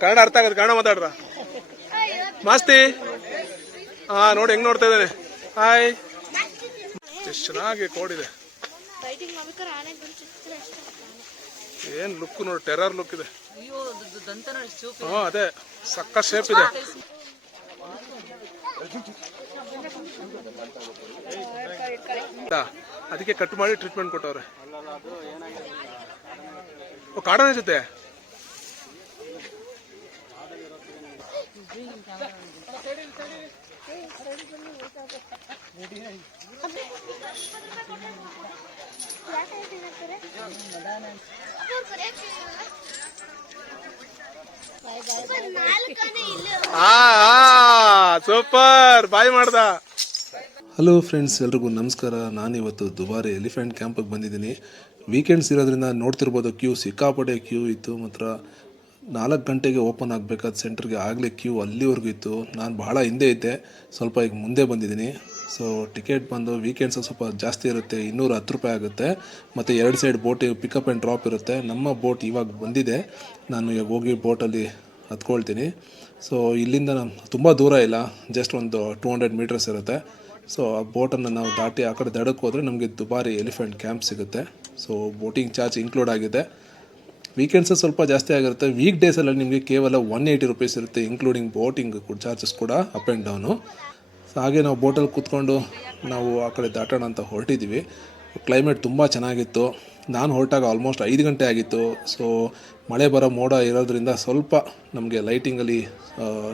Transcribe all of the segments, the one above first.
ಕನ್ನಡ ಅರ್ಥ ಆಗುತ್ತೆ ಕನ್ನಡ ಮಾತಾಡ್ರ? ಮಾಸ್ತಿ? ಹಾ ನೋಡಿ ಹೆಂಗ್ ನೋಡ್ತಾ ಇದ್ದಾನೆ. ಹಾಯ್ ಎಷ್ಟು ಚೆನ್ನಾಗಿ ಕೋಡಿದೆ ಏನ್ ಲುಕ್ ನೋಡಿ ಟೆರರ್ ಲುಕ್ ಇದೆ. ಹಾ ಅದೇ ಸಕ್ಕ ಶೇಪ್ ಇದೆ. ಅದಕ್ಕೆ ಕಟ್ ಮಾಡಿ ಟ್ರೀಟ್ಮೆಂಟ್ ಕೊಟ್ಟವ್ರೆ. ಓ ಕಾಡನ ಜೊತೆ ಯಾಕೆ ಹೇಳ್ತಿದ್ದಾರೆ ನಾಲ್ಕನೇ ಇಲ್ಲ ಆ ಸೂಪರ್. ಬಾಯ್ ಮಾಡ್ದ. ಹಲೋ ಫ್ರೆಂಡ್ಸ್ ಎಲ್ರಿಗೂ ನಮಸ್ಕಾರ. ನಾನಿವತ್ತು ದುಬಾರಿ ಎಲಿಫೆಂಟ್ ಕ್ಯಾಂಪಿಗೆ ಬಂದಿದ್ದೀನಿ. ವೀಕೆಂಡ್ಸ್ ಇರೋದ್ರಿಂದ ನೋಡ್ತಿರ್ಬೋದು ಕ್ಯೂ ಸಿಕ್ಕಾಪಟ್ಟೆ ಕ್ಯೂ ಇತ್ತು. ಮಾತ್ರ ನಾಲ್ಕು ಗಂಟೆಗೆ ಓಪನ್ ಆಗಬೇಕಾದ ಸೆಂಟ್ರಿಗೆ ಆಗಲೇ ಕ್ಯೂ ಅಲ್ಲಿವರೆಗೂ ಇತ್ತು. ನಾನು ಭಾಳ ಹಿಂದೆ ಇದ್ದೆ. ಸ್ವಲ್ಪ ಈಗ ಮುಂದೆ ಬಂದಿದ್ದೀನಿ. ಸೊ ಟಿಕೆಟ್ ಬಂದು ವೀಕೆಂಡ್ಸ್ ಸ್ವಲ್ಪ ಜಾಸ್ತಿ ಇರುತ್ತೆ. ಇನ್ನೂರ ಹತ್ತು ರೂಪಾಯಿ ಆಗುತ್ತೆ. ಮತ್ತು ಎರಡು side boat pickup and drop ಇರುತ್ತೆ. ನಮ್ಮ ಬೋಟ್ ಇವಾಗ ಬಂದಿದೆ. ನಾನು ಈಗ ಹೋಗಿ ಬೋಟಲ್ಲಿ ಹತ್ಕೊಳ್ತೀನಿ. ಸೊ ಇಲ್ಲಿಂದ ನಾನು ತುಂಬ ದೂರ ಇಲ್ಲ. ಜಸ್ಟ್ ಒಂದು ಟೂ ಹಂಡ್ರೆಡ್ ಮೀಟರ್ಸ್ ಇರುತ್ತೆ. ಸೊ ಆ ಬೋಟನ್ನು ನಾವು ದಾಟಿ ಆ ಕಡೆ ದಡಕ್ಕೆ ಹೋದರೆ ನಮಗೆ ದುಬಾರಿ ಎಲಿಫೆಂಟ್ ಕ್ಯಾಂಪ್ ಸಿಗುತ್ತೆ. ಸೊ ಬೋಟಿಂಗ್ ಚಾರ್ಜ್ ಇನ್ಕ್ಲೂಡ್ ಆಗಿದೆ. ವೀಕೆಂಡ್ಸ್ ಸ್ವಲ್ಪ ಜಾಸ್ತಿ ಆಗಿರುತ್ತೆ. ವೀಕ್ ಡೇಸಲ್ಲಿ ನಿಮಗೆ ಕೇವಲ ಒನ್ ಏಯ್ಟಿ ರುಪೀಸ್ ಇರುತ್ತೆ ಇನ್ಕ್ಲೂಡಿಂಗ್ ಬೋಟಿಂಗ್ ಚಾರ್ಜಸ್ ಕೂಡ ಅಪ್ ಆ್ಯಂಡ್ ಡೌನು ಸೊ ಹಾಗೆ ನಾವು ಬೋಟಲ್ಲಿ ಕೂತ್ಕೊಂಡು ನಾವು ಆ ಕಡೆ ದಾಟೋಣ ಅಂತ ಹೊರಟಿದ್ದೀವಿ ಕ್ಲೈಮೇಟ್ ತುಂಬ ಚೆನ್ನಾಗಿತ್ತು. ನಾನು ಹೊರಟಾಗ ಆಲ್ಮೋಸ್ಟ್ ಐದು ಗಂಟೆ ಆಗಿತ್ತು. ಸೊ ಮಳೆ ಬರೋ ಮೋಡ ಇರೋದ್ರಿಂದ ಸ್ವಲ್ಪ ನಮಗೆ ಲೈಟಿಂಗಲ್ಲಿ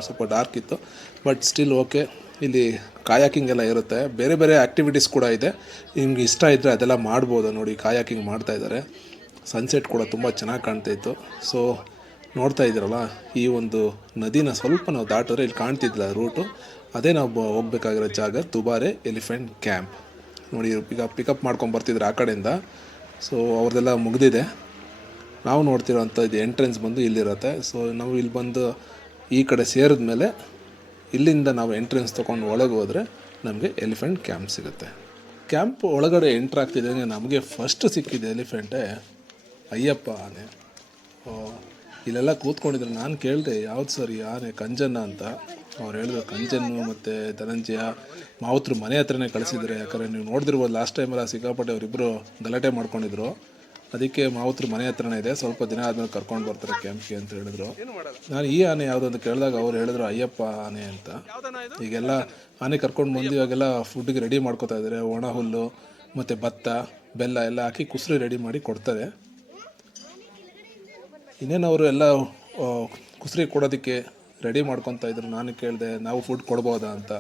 ಸ್ವಲ್ಪ ಡಾರ್ಕ್ ಇತ್ತು. ಬಟ್ ಸ್ಟಿಲ್ ಓಕೆ ಇಲ್ಲಿ ಕಾಯಾಕಿಂಗ್ ಎಲ್ಲ ಇರುತ್ತೆ. ಬೇರೆ ಬೇರೆ ಆ್ಯಕ್ಟಿವಿಟೀಸ್ ಕೂಡ ಇದೆ. ನಿಮ್ಗೆ ಇಷ್ಟ ಇದ್ದರೆ ಅದೆಲ್ಲ ಮಾಡ್ಬೋದು ನೋಡಿ ಕಾಯಾಕಿಂಗ್ ಮಾಡ್ತಾ ಇದ್ದಾರೆ. ಸನ್ಸೆಟ್ ಕೂಡ ತುಂಬ ಚೆನ್ನಾಗಿ ಕಾಣ್ತಾ ಇತ್ತು. ಸೊ ನೋಡ್ತಾ ಇದ್ದೀರಲ್ಲ, ಈ ಒಂದು ನದಿನ ಸ್ವಲ್ಪ ನಾವು ದಾಟಿದ್ರೆ ಇಲ್ಲಿ ಕಾಣ್ತಿದ್ದಿಲ್ಲ ರೂಟು ಅದೇ ನಾವು ಹೋಗ್ಬೇಕಾಗಿರೋ ಜಾಗ ದುಬಾರೆ ಎಲಿಫೆಂಟ್ ಕ್ಯಾಂಪ್. ನೋಡಿ ಈಗ ಪಿಕಪ್ ಮಾಡ್ಕೊಂಡು ಬರ್ತಿದ್ರು ಆ ಕಡೆಯಿಂದ. ಸೊ ಅವ್ರದ್ದೆಲ್ಲ ಮುಗಿದಿದೆ. ನಾವು ನೋಡ್ತಿರೋಂಥ ಇದು ಎಂಟ್ರೆನ್ಸ್ ಬಂದು ಇಲ್ಲಿರುತ್ತೆ. ಸೊ ನಾವು ಇಲ್ಲಿ ಬಂದು ಈ ಕಡೆ ಸೇರಿದ ಮೇಲೆ ಇಲ್ಲಿಂದ ನಾವು ಎಂಟ್ರೆನ್ಸ್ ತೊಗೊಂಡು ಒಳಗೆ ಹೋದರೆ ನಮಗೆ ಎಲಿಫೆಂಟ್ ಕ್ಯಾಂಪ್ ಸಿಗುತ್ತೆ. ಕ್ಯಾಂಪ್ ಒಳಗಡೆ ಎಂಟ್ರ್ ಆಗ್ತಿದ್ದಂಗೆ ನಮಗೆ ಫಸ್ಟ್ ಸಿಕ್ಕಿದೆ ಎಲಿಫೆಂಟೇ. ಅಯ್ಯಪ್ಪ ಆನೆ. ಇಲ್ಲೆಲ್ಲ ಕೂತ್ಕೊಂಡಿದ್ರು. ನಾನು ಕೇಳಿದೆ, ಯಾವ್ದು ಸರ್ ಆನೆ ಕಂಜನ್ನ ಅಂತ. ಅವ್ರು ಹೇಳಿದ್ರು ಕಂಜನ್ನು ಮತ್ತು ಧನಂಜಯ, ಮಾವುತ್ರ ಮನೆ ಹತ್ರನೇ ಕಳಿಸಿದ್ರೆ. ಯಾಕಂದರೆ ನೀವು ನೋಡಿದಿರ್ಬೋದು ಲಾಸ್ಟ್ ಟೈಮೆಲ್ಲ ಸಿಕ್ಕಾಪಟ್ಟೆ ಅವರಿಬ್ಬರು ಗಲಾಟೆ ಮಾಡ್ಕೊಂಡಿದ್ರು. ಅದಕ್ಕೆ ಮಾವುತ್ರ ಮನೆ ಹತ್ರನೇ ಇದೆ. ಸ್ವಲ್ಪ ದಿನ ಆದಮೇಲೆ ಕರ್ಕೊಂಡು ಬರ್ತಾರೆ ಕ್ಯಾಂಪ್ಗೆ ಅಂತ ಹೇಳಿದ್ರು. ನಾನು ಈ ಆನೆ ಯಾವುದು ಅಂತ ಕೇಳಿದಾಗ ಅವ್ರು ಹೇಳಿದ್ರು ಅಯ್ಯಪ್ಪ ಆನೆ ಅಂತ. ಈಗೆಲ್ಲ ಆನೆ ಕರ್ಕೊಂಡು ಬಂದು ಇವಾಗೆಲ್ಲ ಫುಡ್ಗೆ ರೆಡಿ ಮಾಡ್ಕೋತಾ ಇದ್ದಾರೆ ಒಣ ಹುಲ್ಲು, ಮತ್ತು ಭತ್ತ, ಬೆಲ್ಲ ಎಲ್ಲ ಹಾಕಿ ಕುಸ್ರಿ ರೆಡಿ ಮಾಡಿ ಕೊಡ್ತಾರೆ. ಇನ್ನೇನು ಅವರು ಎಲ್ಲ ಕುಸ್ರಿ ಕೊಡೋದಕ್ಕೆ ರೆಡಿ ಮಾಡ್ಕೊತಾ ಇದ್ರು, ನಾನು ಕೇಳಿದೆ, ನಾವು ಫುಡ್ ಕೊಡ್ಬೋದಾ ಅಂತ.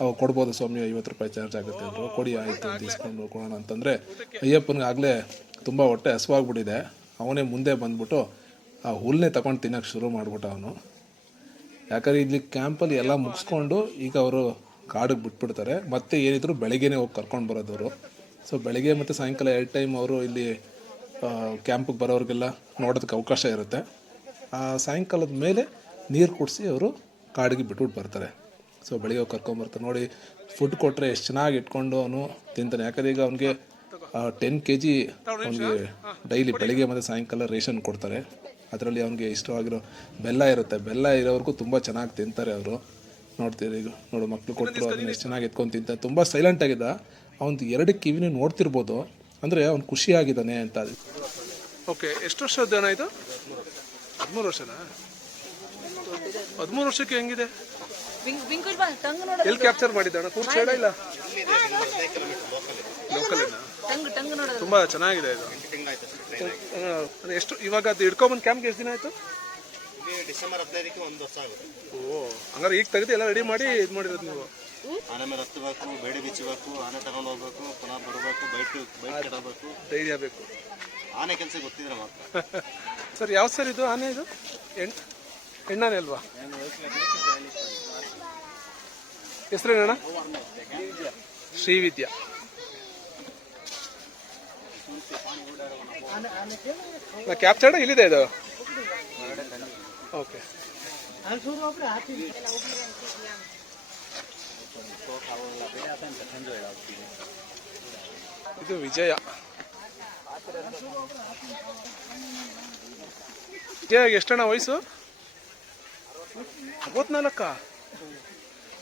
ಅವು ಕೊಡ್ಬೋದು ಸ್ವಾಮಿ, ಐವತ್ತು ರೂಪಾಯಿ ಚಾರ್ಜ್ ಆಗುತ್ತೆ ಅಂದರು. ಕೊಡಿ, ಆಯಿತು ಅಂತ ಇಸ್ಕೊಂಡು ಕೊಡೋಣ ಅಂತಂದರೆ ಅಯ್ಯಪ್ಪನಿಗೆ ಆಗಲೇ ತುಂಬ ಹೊಟ್ಟೆ ಹಸುವಾಗ್ಬಿಟ್ಟಿದೆ. ಅವನೇ ಮುಂದೆ ಬಂದ್ಬಿಟ್ಟು ಆ ಹುಲ್ಲನ್ನೇ ತಗೊಂಡು ತಿನ್ನೋಕ್ಕೆ ಶುರು ಮಾಡ್ಬಿಟ್ಟ ಅವನು. ಯಾಕಂದರೆ ಇಲ್ಲಿ ಕ್ಯಾಂಪಲ್ಲಿ ಎಲ್ಲ ಮುಗಿಸ್ಕೊಂಡು ಈಗ ಅವರು ಕಾಡಿಗೆ ಬಿಟ್ಬಿಡ್ತಾರೆ. ಮತ್ತೆ ಏನಿದ್ರು ಬೆಳಗ್ಗೆನೇ ಹೋಗಿ ಕರ್ಕೊಂಡು ಬರೋದವರು. ಸೊ ಬೆಳಗ್ಗೆ ಮತ್ತು ಸಾಯಂಕಾಲ ಎರಡು ಟೈಮ್ ಅವರು ಇಲ್ಲಿ ಕ್ಯಾಂಪಿಗೆ ಬರೋರಿಗೆಲ್ಲ ನೋಡೋದಕ್ಕೆ ಅವಕಾಶ ಇರುತ್ತೆ. ಆ, ಸಾಯಂಕಾಲದ ಮೇಲೆ ನೀರು ಕುಡಿಸಿ ಅವರು ಕಾಡಿಗೆ ಬಿಟ್ಬಿಟ್ಟು ಬರ್ತಾರೆ. ಸೊ ಬೆಳಿಗ್ಗೆ ಕರ್ಕೊಂಬರ್ತಾರೆ ನೋಡಿ ಫುಡ್ ಕೊಟ್ಟರೆ ಎಷ್ಟು ಚೆನ್ನಾಗಿ ಇಟ್ಕೊಂಡು ಅವನು ತಿಂತಾನೆ. ಯಾಕಂದರೆ ಈಗ ಅವನಿಗೆ ಟೆನ್ ಕೆ ಜಿ ಅವನಿಗೆ ಡೈಲಿ ಬೆಳಿಗ್ಗೆ ಮತ್ತು ಸಾಯಂಕಾಲ ರೇಷನ್ ಕೊಡ್ತಾರೆ. ಅದರಲ್ಲಿ ಅವನಿಗೆ ಇಷ್ಟವಾಗಿರೋ ಬೆಲ್ಲ ಇರುತ್ತೆ. ಬೆಲ್ಲ ಇರೋವರೆಗೂ ತುಂಬ ಚೆನ್ನಾಗಿ ತಿಂತಾರೆ ಅವರು. ನೋಡ್ತೀರಿ ಈಗ, ನೋಡು ಮಕ್ಕಳು ಕೊಟ್ಟರು ಅದನ್ನ ಎಷ್ಟು ಚೆನ್ನಾಗಿ ಎತ್ಕೊಂಡು ತಿಂತಾರೆ. ತುಂಬ ಸೈಲೆಂಟ್ ಆಗಿದ್ದ. ಅವನು ಎರಡು ಕಿವಿನೂ ನೋಡ್ತಿರ್ಬೋದು. ಅಂದರೆ ಅವ್ನು ಖುಷಿಯಾಗಿದ್ದಾನೆ ಅಂತ. ಓಕೆ ಎಷ್ಟು ವರ್ಷದ ಜನ ಇದು? ಹದಿಮೂರು ವರ್ಷನಾ? ಹದಿಮೂರು ವರ್ಷಕ್ಕೆ ಹೆಂಗಿದೆ? ಎಲ್ಲಿ ಕ್ಯಾಪ್ಚರ್ ಮಾಡಿದ್ದಾಣ ಕೂರ್ ಸೈಡ ಇಲ್ಲ? ಲೋಕಲ್ ತುಂಬ ಟಂಗ್ ನೋಡ ತುಂಬಾ ಚೆನ್ನಾಗಿದೆ ಇದು. ಎಷ್ಟು ಇವಾಗ ಅದು ಹಿಡ್ಕೊಂಬಂದು ಕ್ಯಾಂಪ್ಗೆ ಎಷ್ಟು ದಿನ ಆಯ್ತು? ಡಿಸೆಂಬರ್ ಹದಿನೈದಕ್ಕೆ ಒಂದು ವರ್ಷ ಆಗುತ್ತೆ. ಓ ಹಂಗಾರೆ ಈಗ ತೆಗೆದು ಎಲ್ಲ ರೆಡಿ ಮಾಡಿ ಇದು ಮಾಡಿರೋದು ನೀವು. ಆನೆ ಮೇಲೆ ಹತ್ತಬೇಕು ಬೇಡಿ ಬಿಚ್ಚಬೇಕು ಆನೆ ತಗೊಂಡು ಹೋಗ್ಬೇಕು ಪುನಃ ಬರಬೇಕು ಬೈಟ್ ಬೈಟ್ ಕೆಡಬೇಕು. ಧೈರ್ಯ ಬೇಕು. ಆನೆ ಕೆಲಸ ಗೊತ್ತಿದ್ರೆ ಮಾತ್ರ. ಸರ್ ಯಾವ ಸರ್ ಇದು ಆನೆ ಇದು? ಹೆಣ್ಣು ಹೆಣ್ಣಾನೆ ಅಲ್ವಾ? ಹೆಸರೇನಣ್ಣ? ಶ್ರೀವಿದ್ಯಾ. ನಾ ಕ್ಯಾಪ್ಚರ್ಡ್ ಇಲ್ಲಿದೆ ಇದು. ಓಕೆ ಇದು ವಿಜಯ. ವಿಜಯ, ಎಷ್ಟಣ್ಣ ವಯಸ್ಸು? ಅರವತ್ನಾಲ್ಕ?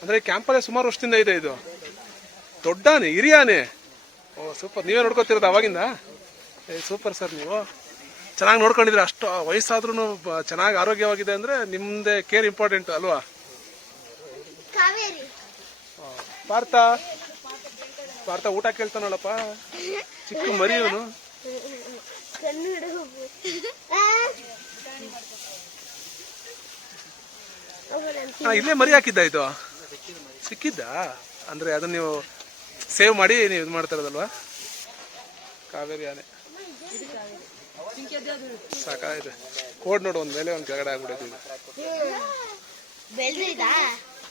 ಅಂದ್ರೆ ಕ್ಯಾಂಪಲ್ಲೇ ಸುಮಾರು ವರ್ಷದಿಂದ ಇದೆ ಇದು. ದೊಡ್ಡಾನೆ, ಹಿರಿಯಾನೆ. ಓ ಸೂಪರ್ ನೀವೇ ನೋಡ್ಕೊತಿರೋದು ಅವಾಗಿಂದ? ಸೂಪರ್ ಸರ್ ನೀವು. ಚೆನ್ನಾಗಿ ನೋಡ್ಕೊಂಡಿದ್ರೆ ಅಷ್ಟು ವಯಸ್ಸಾದ್ರೂ ಚೆನ್ನಾಗಿ ಆರೋಗ್ಯವಾಗಿದೆ ಅಂದ್ರೆ ನಿಮ್ದೇ ಕೇರ್ ಇಂಪಾರ್ಟೆಂಟ್ ಅಲ್ವಾ? ಪಾರ್ಥ. ಪಾರ್ಥ ಊಟ ಕೇಳ್ತಾನಲ್ಲಪ್ಪ. ಚಿಕ್ಕ ಮರಿ ಅವನು. ಇಲ್ಲೇ ಮರಿ ಹಾಕಿದ್ದ ಇದು? ಸಿಕ್ಕಿದ್ದ? ಅಂದ್ರೆ ಅದನ್ನ ನೀವು ಸೇವ್ ಮಾಡಿ ನೀವು ಇದು ಮಾಡ್ತಾ ಇರೋದಲ್ವಾ? ಕಾವೇರಿ ಆನೆ. ಸಾಕಾಯ್ತು ಕೋಡ್ ನೋಡು, ಒಂದ್ ಮೇಲೆ ಒಂದ್ ಕೆಳಗಡೆ ಆಗ್ಬಿಡೋದು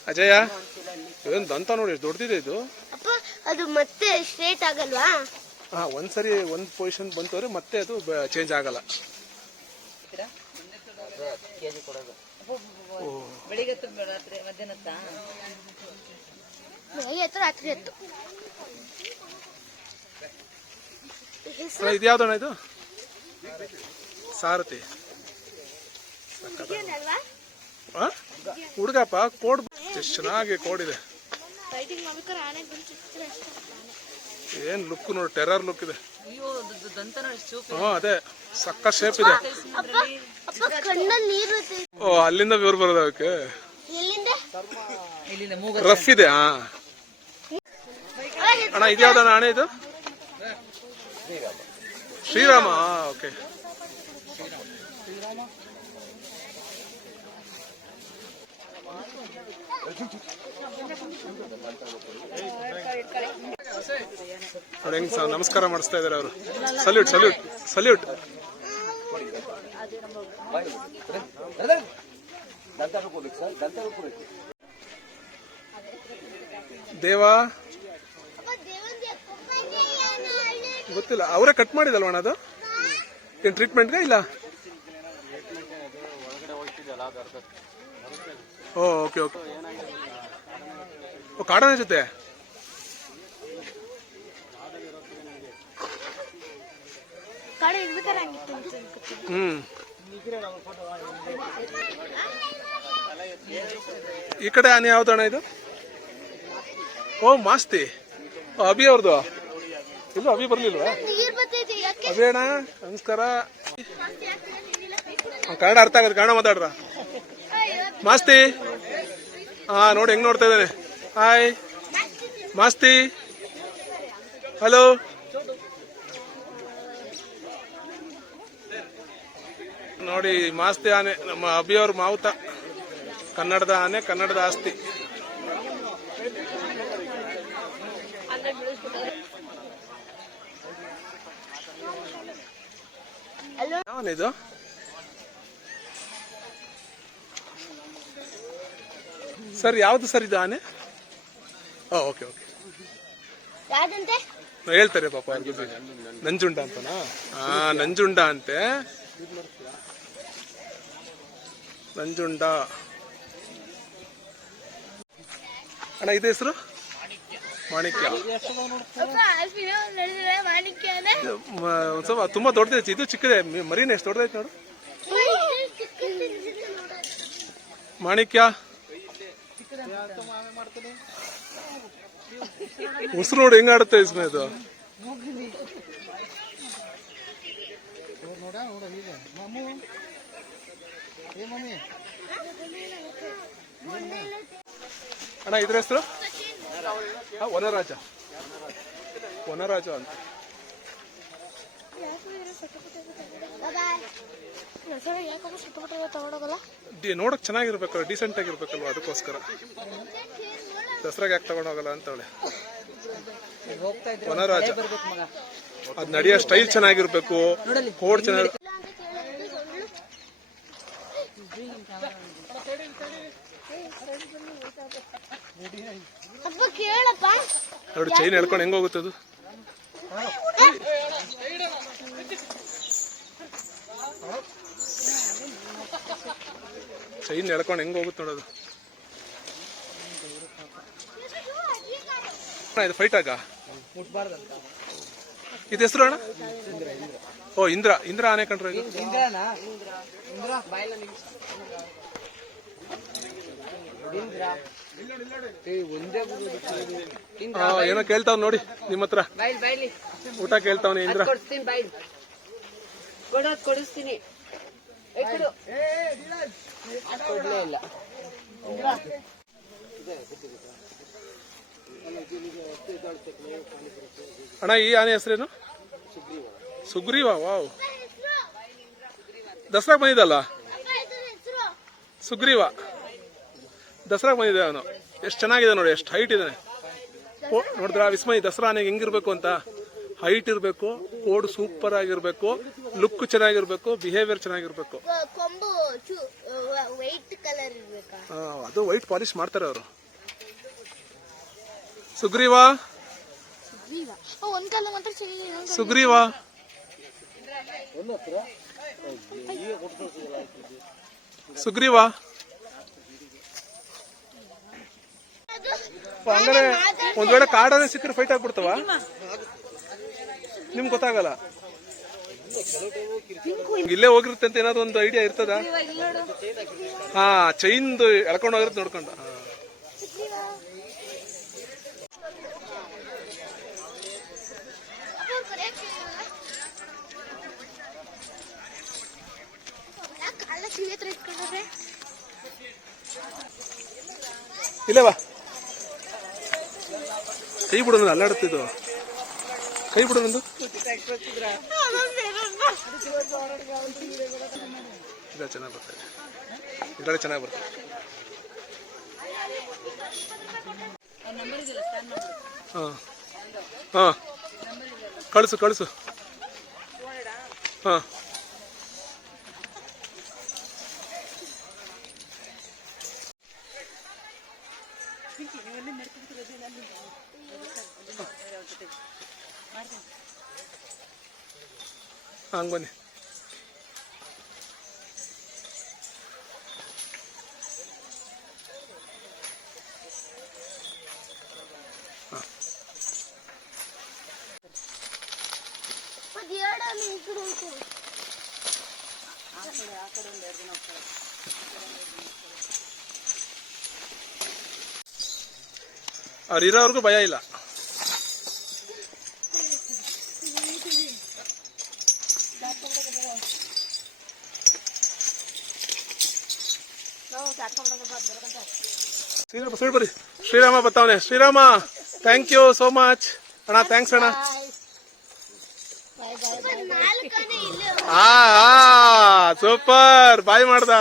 ಅಜಯ ಏನ್ ದಂತ ನೋಡಿ ಎಷ್ಟು ದೊಡ್ಡದಿದೆ ಇದು. ಅಪ್ಪ ಅದು ಮತ್ತೆ ಸ್ಟ್ರೇಟ್ ಆಗಲ್ವಾ? ಹಾ ಒಂದ್ಸರಿ ಒಂದ್ ಪೊಸಿಷನ್ ಬಂತವ್ರೆ ಮತ್ತೆ ಅದು ಚೇಂಜ್ ಆಗಲ್ಲ. ರಾತ್ರಿ ಇದು ಯಾವ್ದಣ್ಣ ಇದು? ಸಾರಥಿ? ಹುಡುಗಪ್ಪ ಕೋಡ್ ಎಷ್ಟು ಚೆನ್ನಾಗಿ ಕೋಡಿದೆ ಏನ್ ಲುಕ್ ನೋಡಿ ಟೆರರ್ ಲುಕ್ ಇದೆ. ಹ್ಞೂ ಅದೇ ಸಕ್ಕ ಶೇಪ್ ಇದೆ. ಓ ಅಲ್ಲಿಂದ ವ್ಯೂರ್ ಬರೋದು ಅವಕ್ಕೆ? ರಫ್ ಇದೆ ಹಾ. ಅಣ್ಣ ಇದ್ಯಾವ್ದಣ್ಣ ಅಣ್ಣ ಇದು? ಶ್ರೀರಾಮ. ಓಕೆ ಹೆಂಗ್ ಸರ್ ನಮಸ್ಕಾರ ಮಾಡಿಸ್ತಾ ಇದಾರೆ ಅವರು. ಸಲ್ಯೂಟ್ ಸಲ್ಯೂಟ್ ಸಲ್ಯೂಟ್ ದೇವ. ಗೊತ್ತಿಲ್ಲ, ಅವರೇ ಕಟ್ ಮಾಡಿದಲ್ವ ಅಣ್ಣ ಅದು? ಏನ್ ಟ್ರೀಟ್ಮೆಂಟ್ಗೆ ಇಲ್ಲ? ಓ ಓಕೆ ಓಕೆ. ಓ ಕಾಡನ ಜೊತೆ. ಹ್ಮ್. ಈ ಕಡೆ ಆನೆ ಯಾವ್ದು ಅಣ್ಣ ಇದು? ಓ ಮಾಸ್ತಿ. ಅಭಿ ಅವ್ರದ್ದು ಇಲ್ಲ ಅಭಿ ಬರ್ಲಿಲ್ವಾ? ಯಾಕೆ? ಅಭಿ ಅಣ್ಣ ನಮಸ್ಕಾರ. ಕನ್ನಡ ಅರ್ಥ ಆಗುತ್ತೆ. ಕನ್ನಡ ಮಾತಾಡ್ರ. ಮಾಸ್ತಿ. ಹಾ ನೋಡಿ, ಹೆಂಗ್ ನೋಡ್ತಾ ಇದ್ದಾನೆ. ಹಾಯ್. ಮಾಸ್ತಿ. ಹಲೋ. ನೋಡಿ, ಮಾಸ್ತಿ ಆನೆ, ನಮ್ಮ ಅಭಿಯವ್ರ ಮಾವುತ. ಕನ್ನಡದ ಆನೆ, ಕನ್ನಡದ ಆಸ್ತಿ. ಯಾವನಿದು? ಸರ್ ಯಾವ್ದು ಸರ್ ಇದು ಆನೆ? Okay okay. ಯಾವ್ದಂತೆ? ಹೇಳ್ತಾರೆ ಪಾಪ ನಂಜುಂಡ ಅಂತನಾ? ಹಾ ನಂಜುಂಡ ಅಂತೆ. ನಂಜುಂಡ. ಅಣ್ಣ ಇದೆ ಹೆಸರು? ಮಾಣಿಕ್ಯ. ಸ್ವಲ್ಪ ತುಂಬಾ ದೊಡ್ಡದೈತಿ ಇದು ಚಿಕ್ಕದೆ. ಮರಿನ ಎಷ್ಟು ದೊಡ್ಡದೈತಿ ನೋಡು. ಮಾಣಿಕ್ಯ. ಉಸಿರು ನೋಡಿ ಹೆಂಗಾಡುತ್ತೆ ಇಸ್ಮೇ ಇದು ಅಣ್ಣ ಇದ್ರ ಹೆಸರು? ವನರಾಜ. ವನರಾಜ ಅಂತ. ನೋಡಕ್ ಚೆನ್ನಾಗಿರ್ಬೇಕಲ್ಲ ಡಿಸೆಂಟ್ ಆಗಿರ್ಬೇಕಲ್ವ ಅದಕ್ಕೋಸ್ಕರ? ದಸರಾಗೆ ಯಾಕೆ ತಗೊಂಡೋಗಲ್ಲ ಅಂತವಳೆ ವನರಾಜ. ಅದ್ ನಡೆಯೋ ಸ್ಟೈಲ್ ಚೆನ್ನಾಗಿರ್ಬೇಕು ಕೋಡ್ ಚೆನ್ನಾಗಿ ಎರಡು ನೋಡಿ ಚೈನ್ ಹೇಳ್ಕೊಂಡು ಹೆಂಗ್ ಚೈನ್ ಎಳ್ಕೊಂಡು ಹೆಂಗ್ ಹೋಗುತ್ತೆ ನೋಡೋದು ಇದು ಫೈಟ್ ಆಗ? ಇದು ಹೆಸರು ಅಣ್ಣ? ಓ ಇಂದ್ರ. ಇಂದ್ರ ಆನೆ ಕಂಡ್ರೆ ಏನೋ ಕೇಳ್ತಾವ್ ನೋಡಿ ನಿಮ್ಮ ಹತ್ರ. ಊಟ ಕೇಳ್ತಾವನೆ ಇಂದ್ರ. ಕೊಡಿಸ್ತೀನಿ ಬಾಯ್ಲಿ ಕೊಡೋದ್ ಕೊಡಿಸ್ತೀನಿ ಏ, ಕೊಡು ಅಣ್ಣ, ಈ ಆನೆ ಹೆಸರೇನು? ಸುಗ್ರೀವ, ವಾವ್. ದಸರಾಗ್ ಬಂದಿದ್ದಲ್ಲ? ಸುಗ್ರೀವ. ದಸರಾಗ್ ಬಂದಿದೆ ಅವನು. ಎಷ್ಟು ಚೆನ್ನಾಗಿದೆ ನೋಡಿ, ಎಷ್ಟು ಹೈಟ್ ಇದ್ದಾನೆ ನೋಡಿದ್ರ, ವಿಸ್ಮಯ, ದಸರಾ ಆನೆಗೆ ಹೆಂಗಿರ್ಬೇಕು ಅಂತ? ಹೈಟ್ ಇರಬೇಕು ಕೋಡ್ ಸೂಪರ್ ಆಗಿರ್ಬೇಕು. ಲುಕ್ ಚೆನ್ನಾಗಿರ್ಬೇಕು ಬಿಹೇವಿಯರ್ ಚೆನ್ನಾಗಿರ್ಬೇಕು. ಕೊ- ಕೊಂಬು ವೈಟ್ ಕಲರ್ ಇರ್ಬೇಕಾ? ಆ, ಅದು ವೈಟ್ ಪಾಲಿಶ್ ಮಾಡ್ತಾರೆ ಅವರು. ಸುಗ್ರೀವ? ಒಂದ್ ಕಾಲ ಮಾತ್ರ ಚೆನ್ನಾಗಿ ಇನ್ನೊಂದ್ ಸುಗ್ರೀವ? ಸುಗ್ರೀವ? ಹಂಗಾರೆ ಒಂದ್ ವೇಳೆ ಕಾಡನೆ ಸಿಕ್ಕರೆ ಫೈಟ್ ಆಗ್ಬಿಡ್ತವ? ನಿಮ್ಗೆ ಗೊತ್ತಾಗಲ್ಲ. ಇಲ್ಲೇ ಹೋಗಿರುತ್ತೆ ಅಂತ ಏನಾದ್ರು ಒಂದು ಐಡಿಯಾ ಇರ್ತದ? ಹಾ ಚೈನ್ದು ಎಳ್ಕೊಂಡು ಹೋಗಿರುತ್ತೆ ನೋಡ್ಕೊಂಡ. ಇಟ್ಕೊಂಡವ್ರೆ ಬಾ. ಕೈ ಬಿಡೋದು ಅಲ್ಲಾಡುತ್ತಿದ್ದು ಕೈ ಬಿಡೋಣಂದು ಇಲ್ಲ ಚೆನ್ನಾಗಿ ಬರ್ತದೆ ಇದರಲ್ಲಿ ಚೆನ್ನಾಗಿ ಬರ್ತದೆ ಹಾಂ. ಹಾಂ. ಕಳಿಸು ಕಳಿಸು. ಹಾಂ. ಈ ಕಡೆ ಹೋಯ್ತು ಅವ್ರು ಇರೋವ್ರಿಗೂ ಭಯ ಇಲ್ಲ ಶ್ರೀರಾಮ ಸುಳ್ಳು ಬರ್ರಿ Shrirama ಬರ್ತಾವನೆ Shrirama thank you so much ಅಣ್ಣ ಥ್ಯಾಂಕ್ಸ್ ಅಣ್ಣ ನಾಲ್ಕನೇ ಇಲ್ಲೇ ಆ ಆ ಸೂಪರ್ ಬಾಯ್ ಮಾಡ್ದ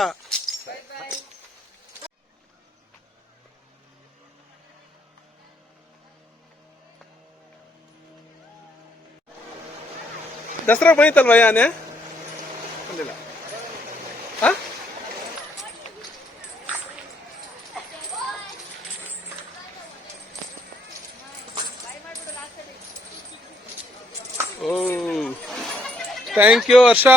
ದಸರಾ ಬಂದಿತ್ತಲ್ವ ಆನೆ ಬಂದಿಲ್ಲ ಓ ಥ್ಯಾಂಕ್ ಯು ಹರ್ಷ